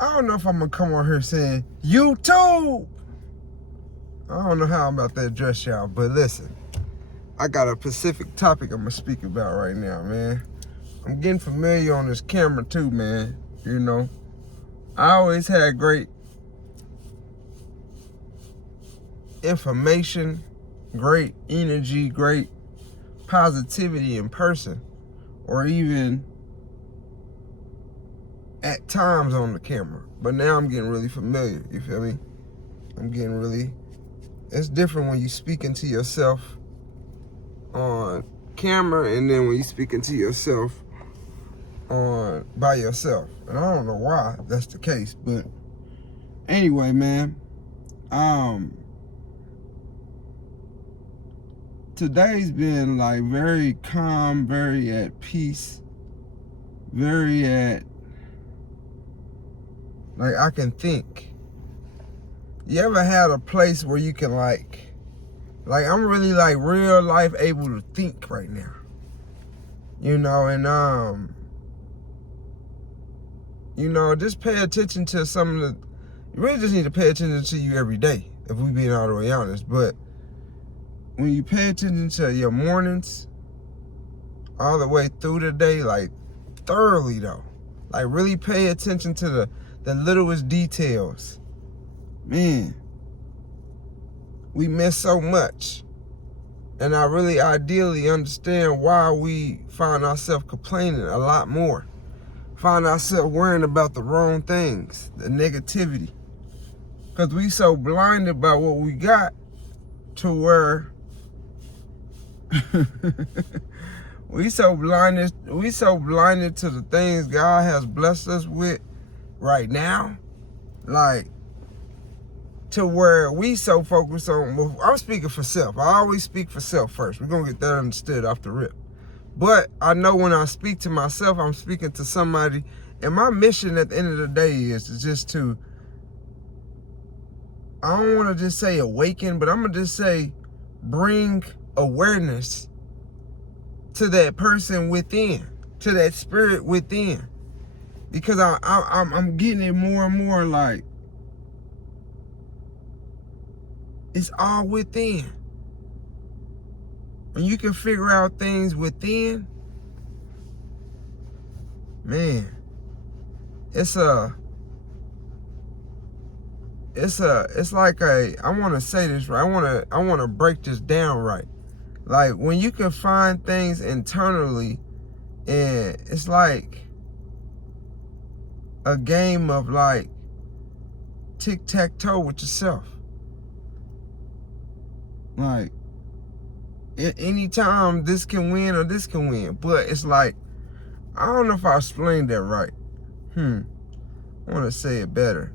I don't know if I'm gonna come on here saying YouTube. I don't know how I'm about to address y'all, but listen, I got a specific topic I'm gonna speak about right now, man. I'm getting familiar on this camera too, man. You know, I always had great information, great energy, great positivity in person, or even at times on the camera. But now I'm getting really familiar, you feel me? It's different when you speaking to yourself on camera and then when you speaking to yourself by yourself. And I don't know why that's the case, but anyway, man, today's been like very calm, very at peace, very at, like, I can think. You ever had a place where you can like I'm really like real life able to think right now, you know, and you know, just pay attention to some of the, you really just need to pay attention to you every day, if we being all the way honest. But when you pay attention to your mornings all the way through the day, like thoroughly though, like really pay attention to the littlest details, man, we miss so much. And I really ideally understand why we find ourselves complaining a lot more, find ourselves worrying about the wrong things, the negativity, because we so blinded by what we got to where we so blinded to the things God has blessed us with right now, like, to where we so focused on, well, I'm speaking for self. I always speak for self first. We're going to get that understood off the rip. But I know when I speak to myself, I'm speaking to somebody. And my mission at the end of the day is just to, I don't want to just say awaken, but I'm going to just say bring awareness to that person within, to that spirit within. Because I'm getting it more and more like, it's all within. When you can figure out things within, man, it's like I want to say this right. I want to break this down right. Like, when you can find things internally, and it's like a game of like tic-tac-toe with yourself. Like, anytime this can win or this can win. But it's like, I don't know if I explained that right. I want to say it better.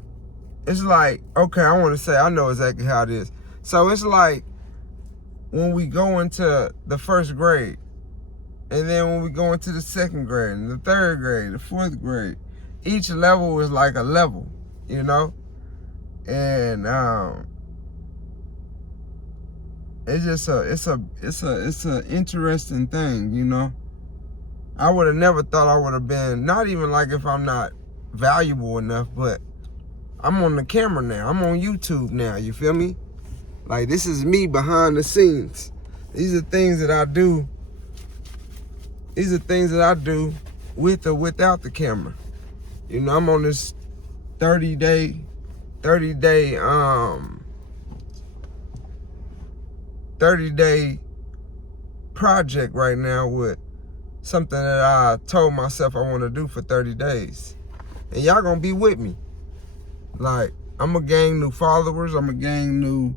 It's like, okay, I want to say, I know exactly how it is. So it's like when we go into the first grade, and then when we go into the second grade, and the third grade, the fourth grade, each level is like a level, you know? And it's just it's a interesting thing, you know. I would have never thought I would have been, not even like if I'm not valuable enough, but I'm on the camera now. I'm on YouTube now, you feel me? Like, this is me behind the scenes. These are things that I do. These are things that I do with or without the camera. You know, I'm on this 30 day project right now with something that I told myself I want to do for 30 days. And y'all gonna be with me. Like, I'm gonna gain new followers, I'm gonna gain new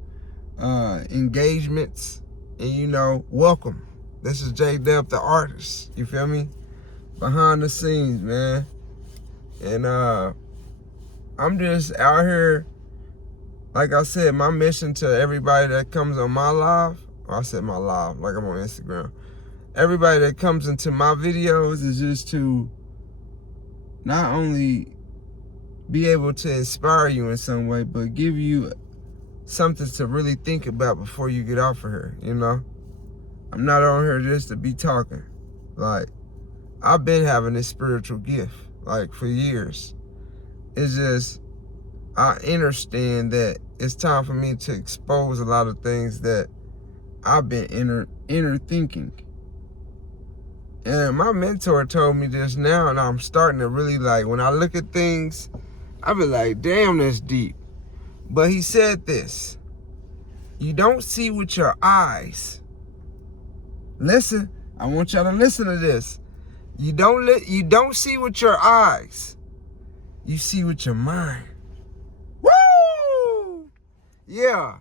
engagements, and, you know, welcome. This is J-Dub the artist, you feel me? Behind the scenes, man. And I'm just out here, like I said, my mission to everybody that comes on my live, I said my live, like I'm on Instagram. Everybody that comes into my videos is just to not only be able to inspire you in some way, but give you something to really think about before you get off of here, you know? I'm not on here just to be talking. Like, I've been having this spiritual gift, like, for years. It's just, I understand that it's time for me to expose a lot of things that I've been inner thinking. And my mentor told me this now, and I'm starting to really like, when I look at things, I be like, damn, that's deep. But he said this: you don't see with your eyes. Listen, I want y'all to listen to this. You don't see with your eyes. You see with your mind. Woo! Yeah.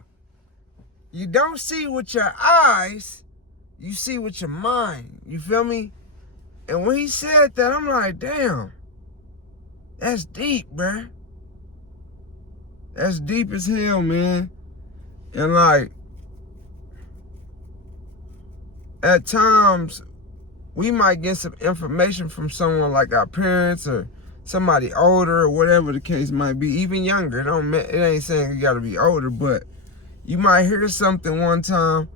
You don't see with your eyes. You see with your mind. You feel me? And when he said that, I'm like, damn, that's deep, bruh. That's deep as hell, man. And like, at times, we might get some information from someone like our parents or somebody older or whatever the case might be, even younger. It ain't saying you gotta be older, but you might hear something one time,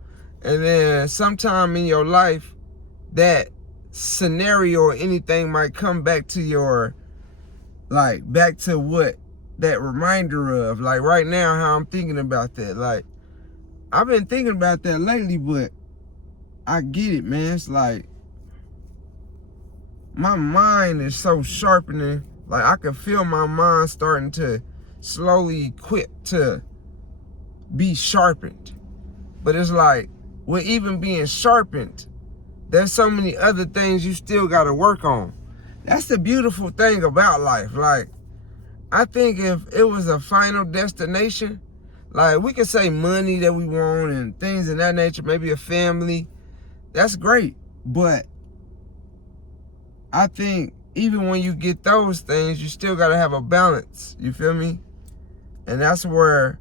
and then sometime in your life, that scenario or anything might come back to your, like, back to what that reminder of. Like right now, how I'm thinking about that. Like, I've been thinking about that lately, but I get it, man. It's like, my mind is so sharpening. Like, I can feel my mind starting to slowly equip to be sharpened. But it's like, with even being sharpened, there's so many other things you still got to work on. That's the beautiful thing about life. Like, I think if it was a final destination, like, we could say money that we want and things of that nature, maybe a family, that's great. But I think even when you get those things, you still got to have a balance. You feel me? And that's where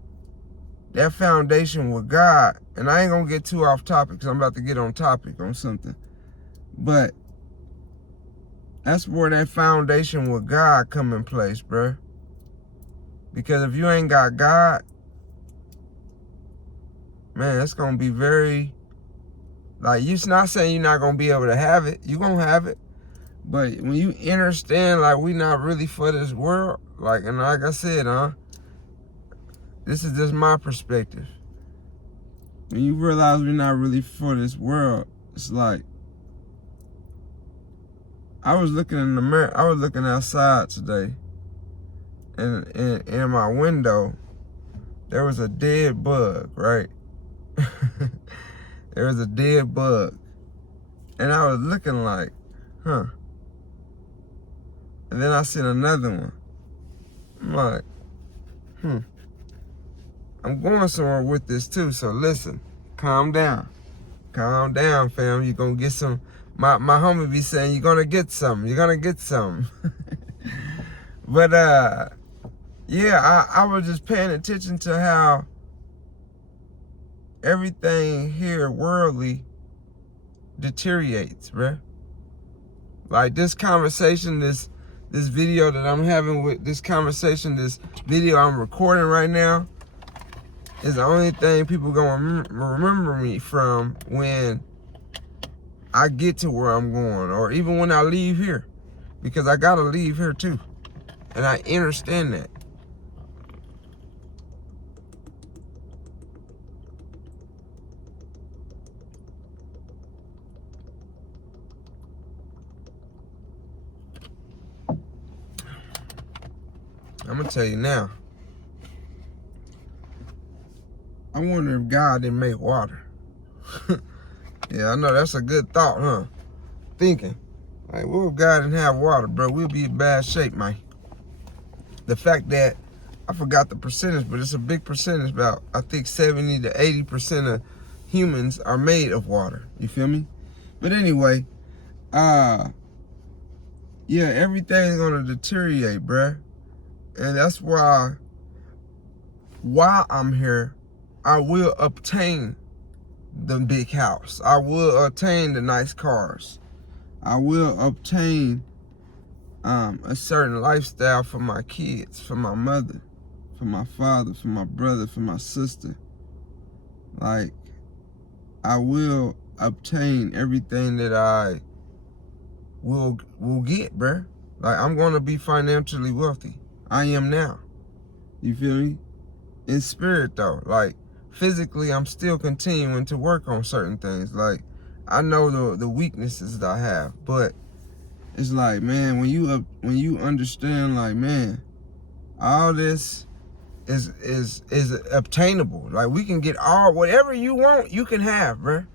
that foundation with God, and I ain't going to get too off topic because I'm about to get on topic on something. But that's where that foundation with God come in place, bruh. Because if you ain't got God, man, it's going to be very, like, you're not saying you're not going to be able to have it. You're going to have it. But when you understand, like, we not really for this world, like, and like I said, this is just my perspective. When you realize we're not really for this world, it's like, I was looking in the mirror, I was looking outside today, and in my window, there was a dead bug, right? There was a dead bug. And I was looking like, huh. And then I seen another one. I'm like, I'm going somewhere with this too, so listen, calm down. Calm down, fam. You're gonna get some, my homie be saying, you're gonna get some. You're gonna get some. But, yeah, I was just paying attention to how everything here worldly deteriorates, bruh. Like, this conversation, this video that I'm having with this conversation, this video I'm recording right now, is the only thing people gonna remember me from when I get to where I'm going, or even when I leave here, because I gotta leave here too, and I understand that. I'm gonna tell you now. I wonder if God didn't make water. Yeah, I know that's a good thought, huh? Thinking, like, what if God didn't have water, bro? We'll be in bad shape, man. The fact that, I forgot the percentage, but it's a big percentage, about, I think 70 to 80% of humans are made of water. You feel me? But anyway, yeah, everything's gonna deteriorate, bruh. And that's why, while I'm here, I will obtain the big house. I will obtain the nice cars. I will obtain a certain lifestyle for my kids, for my mother, for my father, for my brother, for my sister. Like, I will obtain everything that I will get, bruh. Like, I'm gonna be financially wealthy. I am now. You feel me? In spirit though, like physically, I'm still continuing to work on certain things. Like I know the weaknesses that I have, but it's like, man, when you understand, like, man, all this is obtainable. Like we can get all whatever you want, you can have, bruh.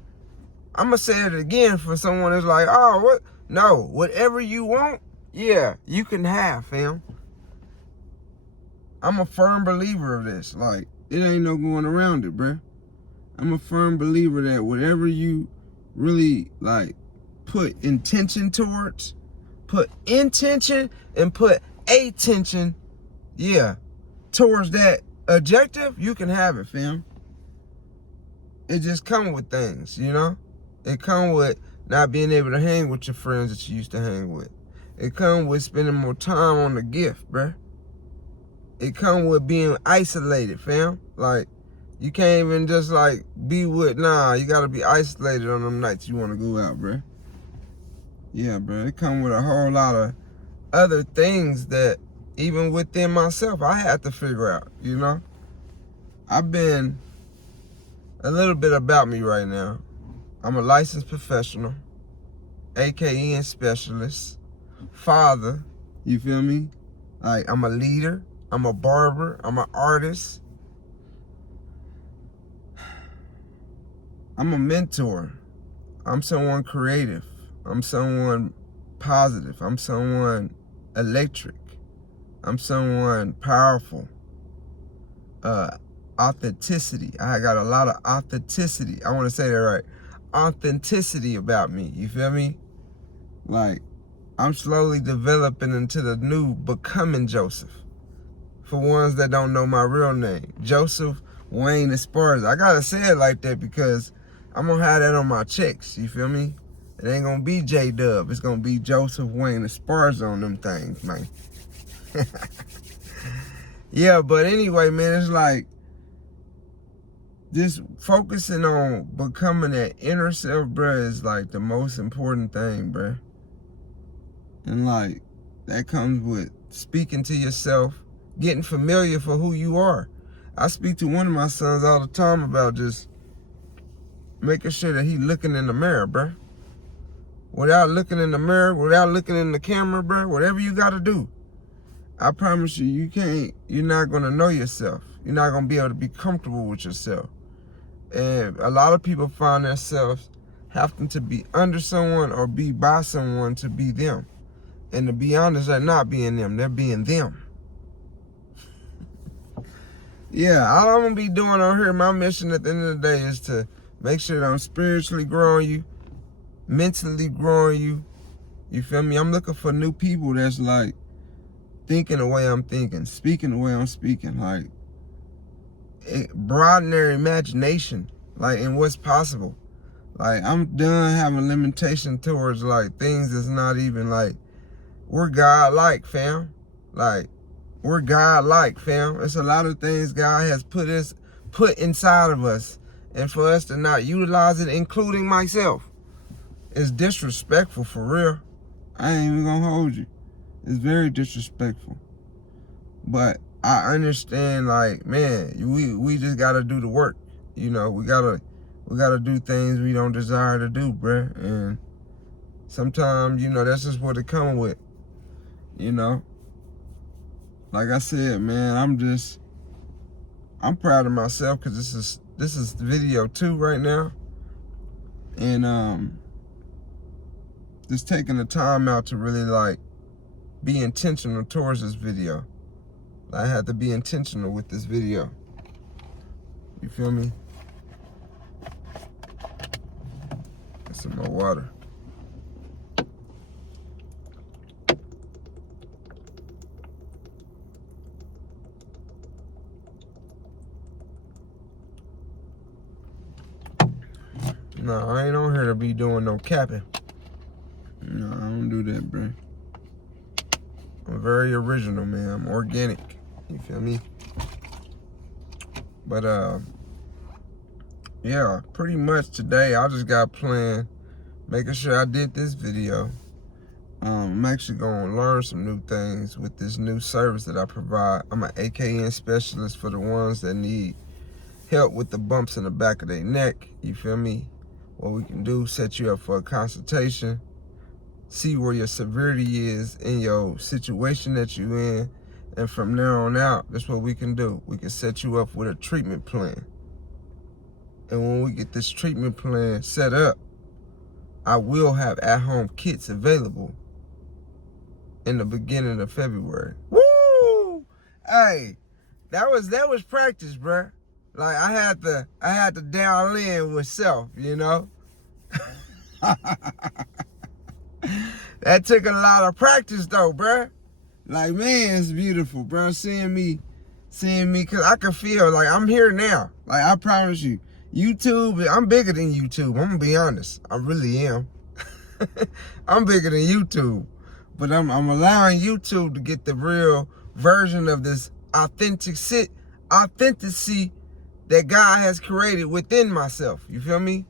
I'm gonna say it again for someone that's like, oh, what? No, whatever you want, yeah, you can have, fam. I'm a firm believer of this. Like, it ain't no going around it, bruh. I'm a firm believer that whatever you really, like, put intention towards, put intention and put attention, yeah, towards that objective, you can have it, fam. It just come with things, you know? It come with not being able to hang with your friends that you used to hang with. It come with spending more time on the gift, bruh. It come with being isolated, fam. Like, you can't even just, like, be with, nah, you gotta be isolated on them nights you wanna go out, bruh. Yeah, bruh, it come with a whole lot of other things that even within myself, I had to figure out, you know? I've been a little bit about me right now. I'm a licensed professional, AKE specialist, father, you feel me? Like, I'm a leader, I'm a barber, I'm an artist. I'm a mentor. I'm someone creative. I'm someone positive. I'm someone electric. I'm someone powerful. Authenticity. I got a lot of authenticity. I want to say that right. Authenticity about me. You feel me? Like, I'm slowly developing into the new becoming Joseph. For ones that don't know my real name, Joseph Wayne Esparza. I gotta say it like that because I'm gonna have that on my checks. You feel me? It ain't gonna be J-Dub. It's gonna be Joseph Wayne Esparza on them things, man. Yeah, but anyway, man, it's like just focusing on becoming that inner self, bruh, is like the most important thing, bruh. And like, that comes with speaking to yourself, getting familiar for who you are. I speak to one of my sons all the time about just making sure that he looking in the mirror, bruh. Without looking in the mirror, without looking in the camera, bruh, whatever you gotta do, I promise you, you're not gonna know yourself. You're not gonna be able to be comfortable with yourself. And a lot of people find themselves having to be under someone or be by someone to be them. And to be honest, they're not being them, they're being them. Yeah, all I'm gonna be doing on here, my mission at the end of the day is to make sure that I'm spiritually growing you, mentally growing you. You feel me? I'm looking for new people that's like thinking the way I'm thinking, speaking the way I'm speaking, like broaden their imagination, like in what's possible. Like, I'm done having limitation towards like things that's not even like, we're God-like, fam. Like, we're God-like, fam. It's a lot of things God has put inside of us, and for us to not utilize it, including myself, is disrespectful, for real. I ain't even gonna hold you. It's very disrespectful. But I understand, like, man, we just gotta do the work. You know, we gotta do things we don't desire to do, bruh. And sometimes, you know, that's just what it comes with. You know, like I said, man, I'm proud of myself because this is video 2 right now, and just taking the time out to really like be intentional towards this video. I had to be intentional with this video. You feel me? Get some more water. No, I ain't on here to be doing no capping. No, I don't do that, bro. I'm very original, man. I'm organic. You feel me? But, yeah, pretty much today I just got planned making sure I did this video. I'm actually going to learn some new things with this new service that I provide. I'm an AKN specialist for the ones that need help with the bumps in the back of their neck. You feel me? What we can do, set you up for a consultation, see where your severity is in your situation that you're in, and from there on out, that's what we can do. We can set you up with a treatment plan. And when we get this treatment plan set up, I will have at-home kits available in the beginning of February. Woo! Hey, that was practice, bruh. Like I had to dial in with self, you know? That took a lot of practice though, bruh. Like, man, it's beautiful, bro. Seeing me, cause I can feel like I'm here now. Like, I promise you, YouTube, I'm bigger than YouTube. I'm gonna be honest. I really am. I'm bigger than YouTube. But I'm allowing YouTube to get the real version of this authenticity that God has created within myself. You feel me?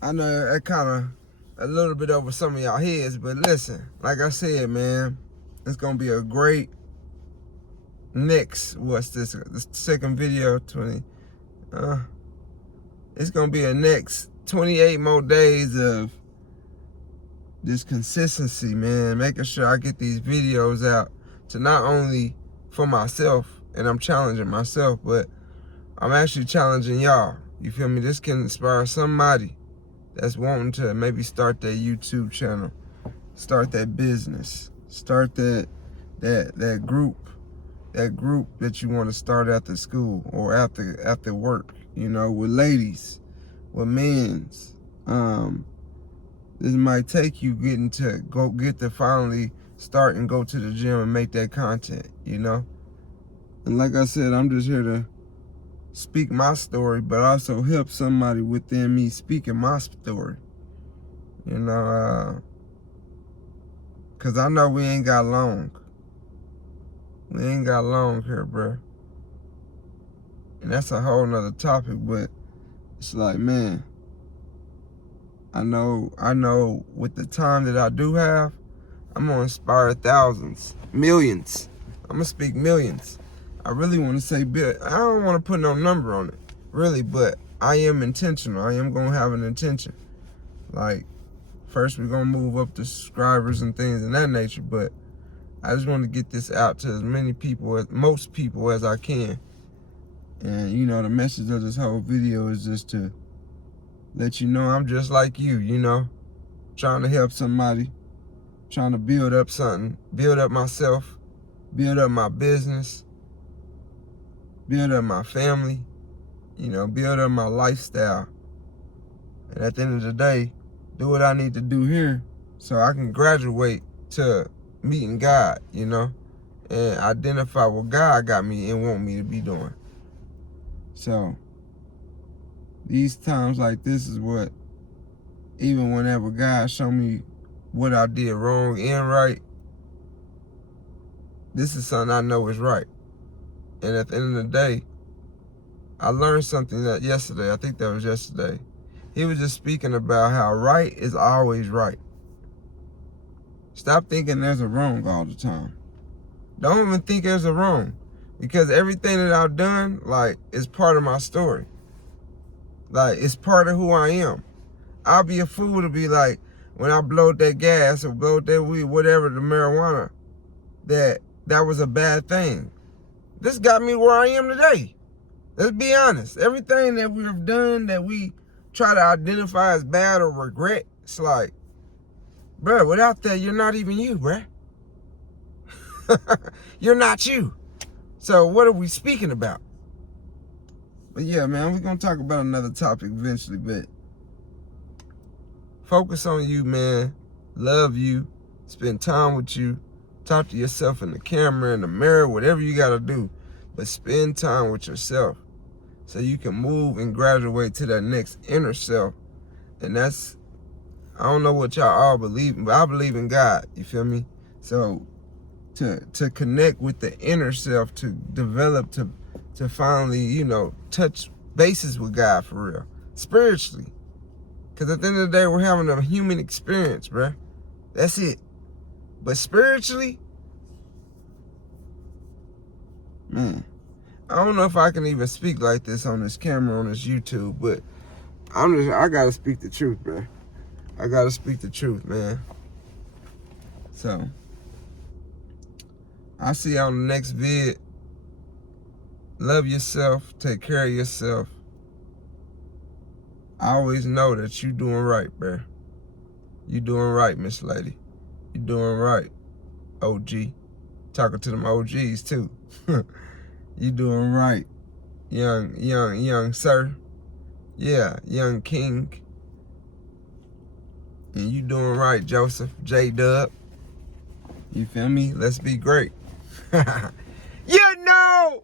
I know that kind of a little bit over some of y'all heads, but listen, like I said, man, it's gonna be a great next, what's this, the second video, 20, it's gonna be a next 28 more days of this consistency, man, making sure I get these videos out to not only for myself, and I'm challenging myself, but I'm actually challenging y'all. You feel me? This can inspire somebody that's wanting to maybe start their YouTube channel, start that business, start that group that you want to start after school or after work, you know, with ladies, with men's. This might take you getting to finally start and go to the gym and make that content, you know? And like I said, I'm just here to speak my story, but also help somebody within me speaking my story. You know, cause I know we ain't got long. We ain't got long here, bro. And that's a whole nother topic, but it's like, man, I know with the time that I do have, I'm gonna inspire thousands, millions. I'm gonna speak millions. I really want to say big. I don't want to put no number on it, really, but I am intentional. I am going to have an intention. Like, first we're going to move up the subscribers and things of that nature, but I just want to get this out to as many people, most people as I can. And, you know, the message of this whole video is just to let you know I'm just like you know, trying to help somebody, trying to build up something, build up myself, build up my business, build up my family, you know, build up my lifestyle. And at the end of the day, do what I need to do here so I can graduate to meeting God, you know, and identify what God got me and want me to be doing. So these times like this is what, even whenever God show me what I did wrong and right, this is something I know is right. And at the end of the day, I learned something that yesterday, I think that was yesterday. He was just speaking about how right is always right. Stop thinking there's a wrong all the time. Don't even think there's a wrong. Because everything that I've done, like, is part of my story. Like, it's part of who I am. I'll be a fool to be like, when I blowed that gas or blowed that weed, whatever, the marijuana, that was a bad thing. This got me where I am today. Let's be honest. Everything that we've done that we try to identify as bad or regret, it's like, bruh, without that, you're not even you, bruh. You're not you. So what are we speaking about? But yeah, man, we're going to talk about another topic eventually, but focus on you, man. Love you. Spend time with you. Talk to yourself in the camera, in the mirror, whatever you got to do. But spend time with yourself so you can move and graduate to that next inner self. And that's, I don't know what y'all all believe in, but I believe in God. You feel me? So to connect with the inner self, to develop, to finally, you know, touch bases with God for real, spiritually. Because at the end of the day, we're having a human experience, bruh. That's it. But spiritually, man, I don't know if I can even speak like this on this camera, on this YouTube, but I gotta speak the truth, bruh. I gotta speak the truth, man. So, I'll see you on the next vid. Love yourself. Take care of yourself. I always know that you doing right, bruh. You doing right, Miss Lady. You doing right, OG. Talking to them OGs, too. You doing right, young sir. Yeah, young king. And you doing right, Joseph, J-Dub. You feel me? Let's be great. You know!